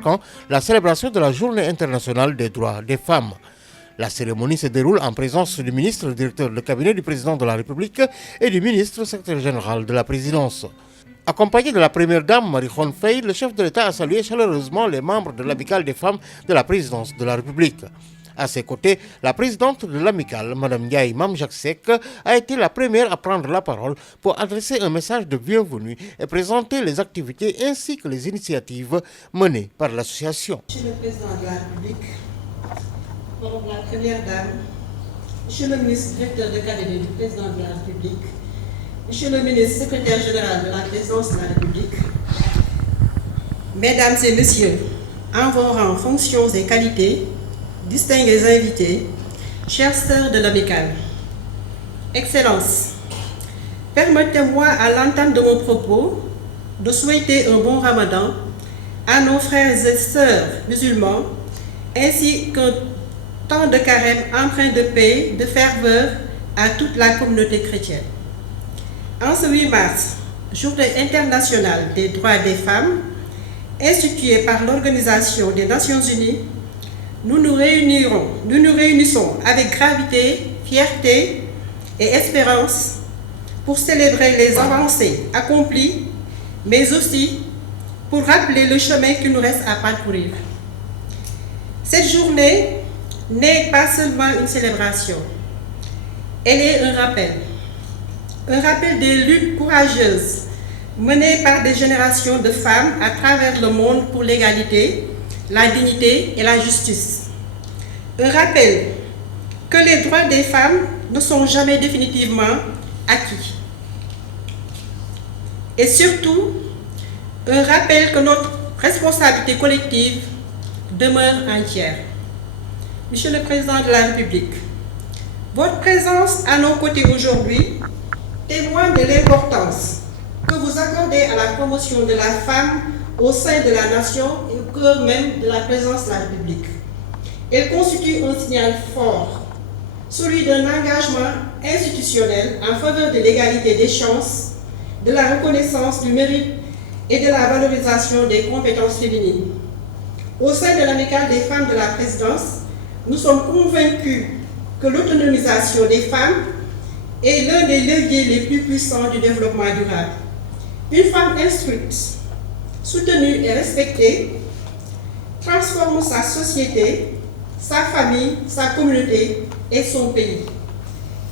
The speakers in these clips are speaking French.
chaque an la célébration de la Journée internationale des droits des femmes. La cérémonie se déroule en présence du ministre directeur de cabinet du président de la République et du ministre secrétaire général de la présidence. Accompagné de la première dame Marie-Khone Faye, le chef de l'État a salué chaleureusement les membres de l'amicale des femmes de la présidence de la République. À ses côtés, la présidente de l'amicale, Mme Ndiaye Mame Jacques Seck, a été la première à prendre la parole pour adresser un message de bienvenue et présenter les activités ainsi que les initiatives menées par l'association. Monsieur le président de la République, Madame la première dame, Monsieur le ministre directeur de cabinet du président de la République, Monsieur le ministre secrétaire général de la présidence de la République, Mesdames et Messieurs, en vos rangs, fonctions et qualités, distingués invités, chères sœurs de l'amicale, Excellences, permettez-moi à l'entame de mon propos de souhaiter un bon Ramadan à nos frères et sœurs musulmans, ainsi qu'un temps de carême empreint de paix, de ferveur à toute la communauté chrétienne. En ce 8 mars, Journée internationale des droits des femmes, instituée par l'Organisation des Nations Unies, nous nous réunissons avec gravité, fierté et espérance pour célébrer les avancées accomplies, mais aussi pour rappeler le chemin qu'il nous reste à parcourir. Cette journée n'est pas seulement une célébration, elle est un rappel des luttes courageuses menées par des générations de femmes à travers le monde pour l'égalité, la dignité et la justice. Un rappel que les droits des femmes ne sont jamais définitivement acquis. Et surtout, un rappel que notre responsabilité collective demeure entière. Monsieur le Président de la République, votre présence à nos côtés aujourd'hui témoigne de l'importance que vous accordez à la promotion de la femme au sein de la nation et au cœur même de la présence de la République. Elle constitue un signal fort, celui d'un engagement institutionnel en faveur de l'égalité des chances, de la reconnaissance du mérite et de la valorisation des compétences féminines. Au sein de l'amicale des femmes de la présidence, nous sommes convaincus que l'autonomisation des femmes est l'un des leviers les plus puissants du développement durable. Une femme instruite, soutenue et respectée, transforme sa société, sa famille, sa communauté et son pays.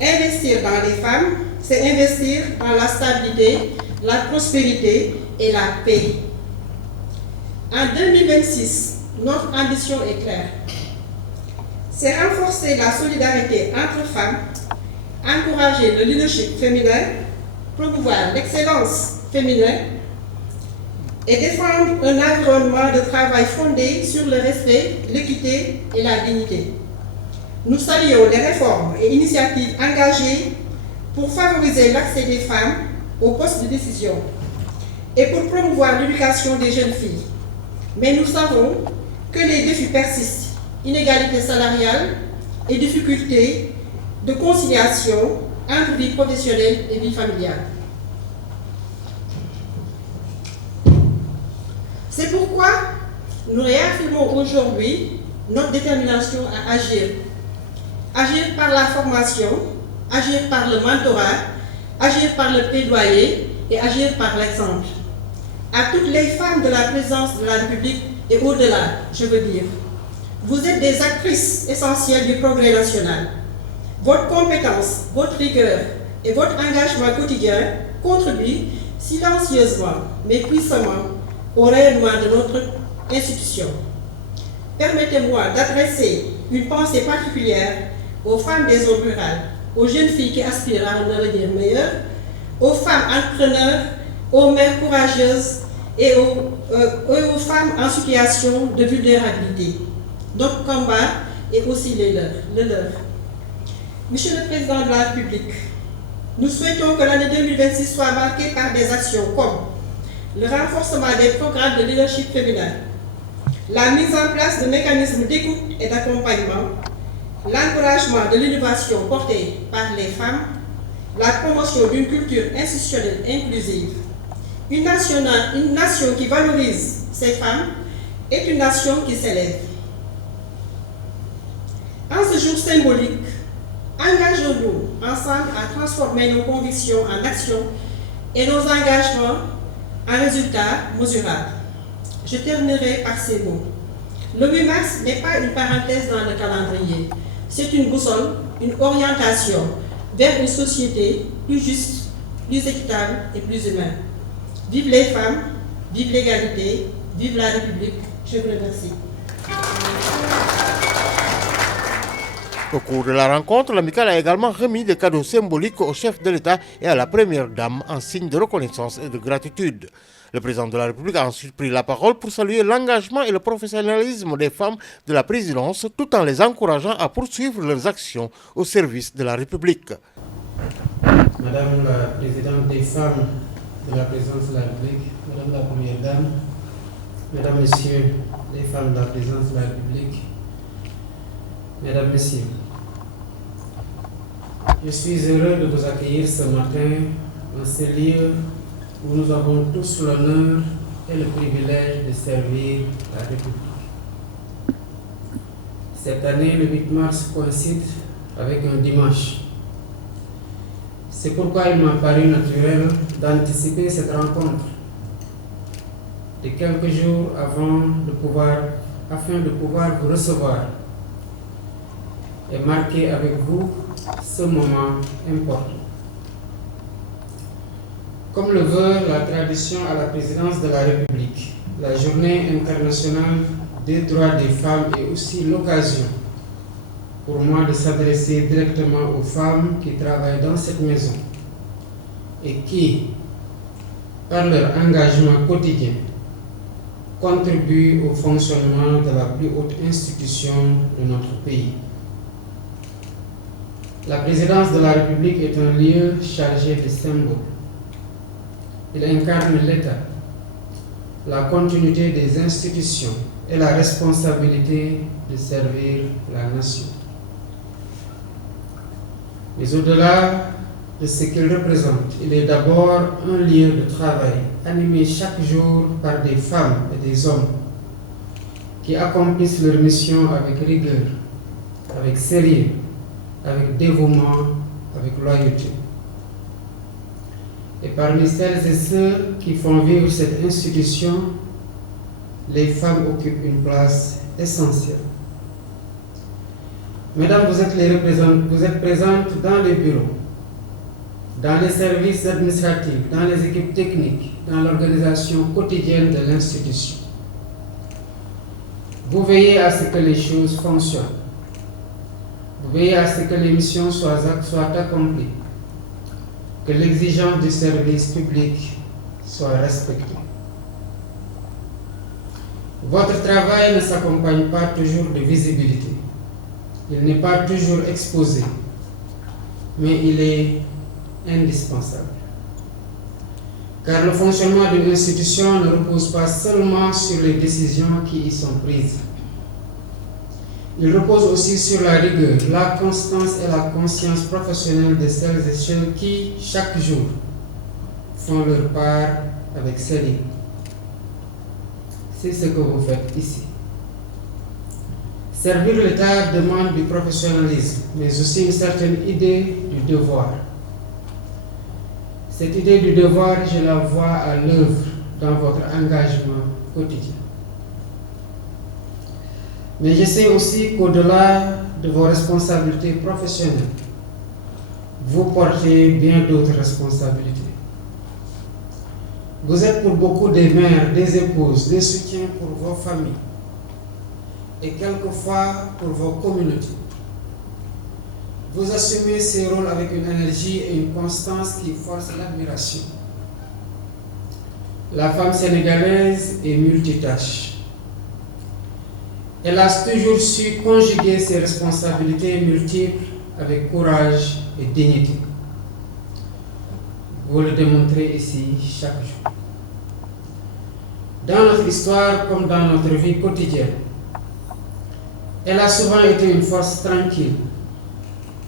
Investir dans les femmes, c'est investir dans la stabilité, la prospérité et la paix. En 2026, notre ambition est claire. C'est renforcer la solidarité entre femmes, encourager le leadership féminin, promouvoir l'excellence féminine et défendre un environnement de travail fondé sur le respect, l'équité et la dignité. Nous saluons les réformes et initiatives engagées pour favoriser l'accès des femmes aux postes de décision et pour promouvoir l'éducation des jeunes filles. Mais nous savons que les défis persistent, inégalités salariales et difficultés de conciliation entre vie professionnelle et vie familiale. C'est pourquoi nous réaffirmons aujourd'hui notre détermination à agir. Agir par la formation, agir par le mentorat, agir par le plaidoyer et agir par l'exemple. À toutes les femmes de la présidence de la République et au-delà, je veux dire, vous êtes des actrices essentielles du progrès national. Votre compétence, votre rigueur et votre engagement quotidien contribuent silencieusement mais puissamment au rayonnement de notre institution. Permettez-moi d'adresser une pensée particulière aux femmes des zones rurales, aux jeunes filles qui aspirent à un avenir meilleur, aux femmes entrepreneurs, aux mères courageuses et aux femmes en situation de vulnérabilité. Notre combat est aussi le leur. Monsieur le Président de la République, nous souhaitons que l'année 2026 soit marquée par des actions comme le renforcement des programmes de leadership féminin, la mise en place de mécanismes d'écoute et d'accompagnement, l'encouragement de l'innovation portée par les femmes, la promotion d'une culture institutionnelle inclusive, une nation qui valorise ces femmes est une nation qui s'élève. En ce jour symbolique, engageons-nous ensemble à transformer nos convictions en actions et nos engagements en résultats mesurables. Je terminerai par ces mots. Le 8 mars n'est pas une parenthèse dans le calendrier, c'est une boussole, une orientation vers une société plus juste, plus équitable et plus humaine. Vive les femmes, vive l'égalité, vive la République. Je vous remercie. Au cours de la rencontre, l'amicale a également remis des cadeaux symboliques au chef de l'État et à la première dame en signe de reconnaissance et de gratitude. Le président de la République a ensuite pris la parole pour saluer l'engagement et le professionnalisme des femmes de la présidence tout en les encourageant à poursuivre leurs actions au service de la République. Madame la présidente des femmes de la présidence de la République, Madame la première dame, Mesdames, Messieurs les femmes de la présidence de la République, Mesdames, Messieurs, je suis heureux de vous accueillir ce matin en ce lieu où nous avons tous l'honneur et le privilège de servir la République. Cette année, le 8 mars coïncide avec un dimanche. C'est pourquoi il m'a paru naturel d'anticiper cette rencontre de quelques jours afin de pouvoir vous recevoir et marquer avec vous ce moment important. Comme le veut la tradition à la présidence de la République, la Journée internationale des droits des femmes est aussi l'occasion pour moi de s'adresser directement aux femmes qui travaillent dans cette maison et qui, par leur engagement quotidien, contribuent au fonctionnement de la plus haute institution de notre pays. La présidence de la République est un lieu chargé de symboles. Il incarne l'État, la continuité des institutions et la responsabilité de servir la nation. Mais au-delà de ce qu'il représente, il est d'abord un lieu de travail animé chaque jour par des femmes et des hommes qui accomplissent leur mission avec rigueur, avec sérieux, avec dévouement, avec loyauté. Et parmi celles et ceux qui font vivre cette institution, les femmes occupent une place essentielle. Mesdames, vous êtes présentes dans les bureaux, dans les services administratifs, dans les équipes techniques, dans l'organisation quotidienne de l'institution. Vous veillez à ce que les choses fonctionnent. Vous veillez à ce que les missions soient accomplies, que l'exigence du service public soit respectée. Votre travail ne s'accompagne pas toujours de visibilité. Il n'est pas toujours exposé, mais il est indispensable. Car le fonctionnement d'une institution ne repose pas seulement sur les décisions qui y sont prises. Il repose aussi sur la rigueur, la constance et la conscience professionnelle de celles et ceux qui, chaque jour, font leur part avec sérieux. C'est ce que vous faites ici. Servir l'État demande du professionnalisme, mais aussi une certaine idée du devoir. Cette idée du devoir, je la vois à l'œuvre dans votre engagement quotidien. Mais je sais aussi qu'au-delà de vos responsabilités professionnelles, vous portez bien d'autres responsabilités. Vous êtes pour beaucoup des mères, des épouses, des soutiens pour vos familles et quelquefois pour vos communautés. Vous assumez ces rôles avec une énergie et une constance qui forcent l'admiration. La femme sénégalaise est multitâche. Elle a toujours su conjuguer ses responsabilités multiples avec courage et dignité. Vous le démontrez ici chaque jour. Dans notre histoire comme dans notre vie quotidienne, elle a souvent été une force tranquille,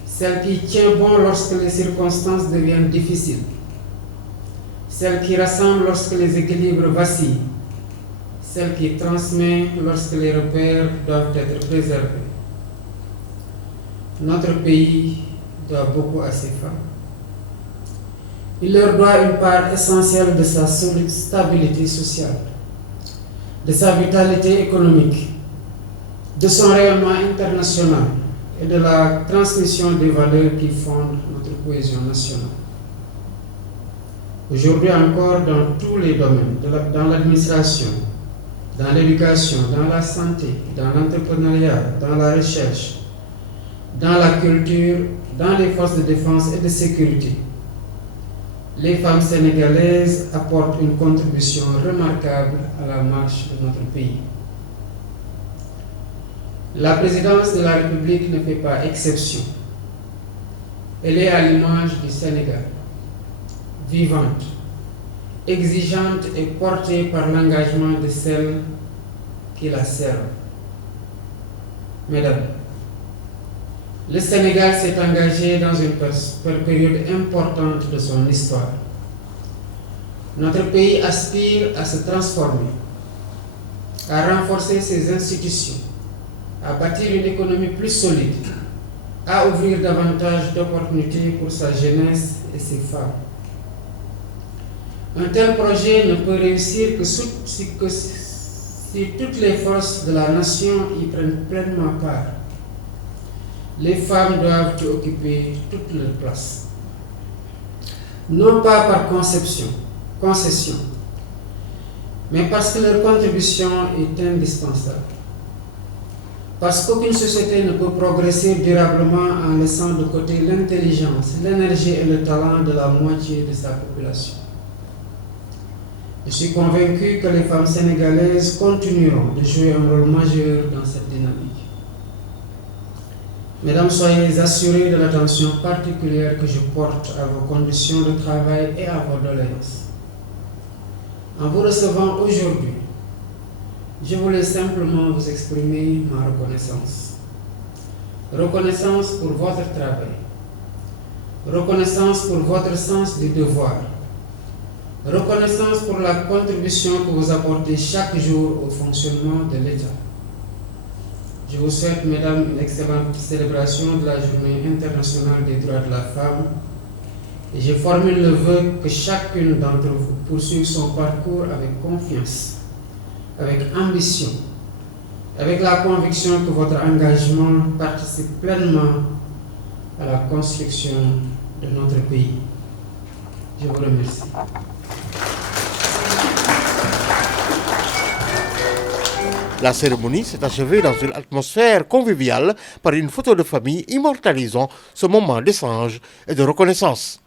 celle qui tient bon lorsque les circonstances deviennent difficiles, celle qui rassemble lorsque les équilibres vacillent, celle qui transmet lorsque les repères doivent être préservés. Notre pays doit beaucoup à ces femmes. Il leur doit une part essentielle de sa stabilité sociale, de sa vitalité économique, de son rayonnement international et de la transmission des valeurs qui fondent notre cohésion nationale. Aujourd'hui encore, dans tous les domaines, dans l'administration, dans l'éducation, dans la santé, dans l'entrepreneuriat, dans la recherche, dans la culture, dans les forces de défense et de sécurité, les femmes sénégalaises apportent une contribution remarquable à la marche de notre pays. La présidence de la République ne fait pas exception. Elle est à l'image du Sénégal, vivante, exigeante et portée par l'engagement de celles qui la servent. Mesdames, le Sénégal s'est engagé dans une période importante de son histoire. Notre pays aspire à se transformer, à renforcer ses institutions, à bâtir une économie plus solide, à ouvrir davantage d'opportunités pour sa jeunesse et ses femmes. Un tel projet ne peut réussir que si toutes les forces de la nation y prennent pleinement part. Les femmes doivent y occuper toute leur place. Non pas par concession, mais parce que leur contribution est indispensable. Parce qu'aucune société ne peut progresser durablement en laissant de côté l'intelligence, l'énergie et le talent de la moitié de sa population. Je suis convaincu que les femmes sénégalaises continueront de jouer un rôle majeur dans cette dynamique. Mesdames, soyez assurées de l'attention particulière que je porte à vos conditions de travail et à vos doléances. En vous recevant aujourd'hui, je voulais simplement vous exprimer ma reconnaissance. Reconnaissance pour votre travail. Reconnaissance pour votre sens du devoir. Reconnaissance pour la contribution que vous apportez chaque jour au fonctionnement de l'État. Je vous souhaite, mesdames, une excellente célébration de la Journée internationale des droits de la femme et je formule le vœu que chacune d'entre vous poursuive son parcours avec confiance, avec ambition, avec la conviction que votre engagement participe pleinement à la construction de notre pays. Je vous remercie. La cérémonie s'est achevée dans une atmosphère conviviale par une photo de famille immortalisant ce moment d'échange et de reconnaissance.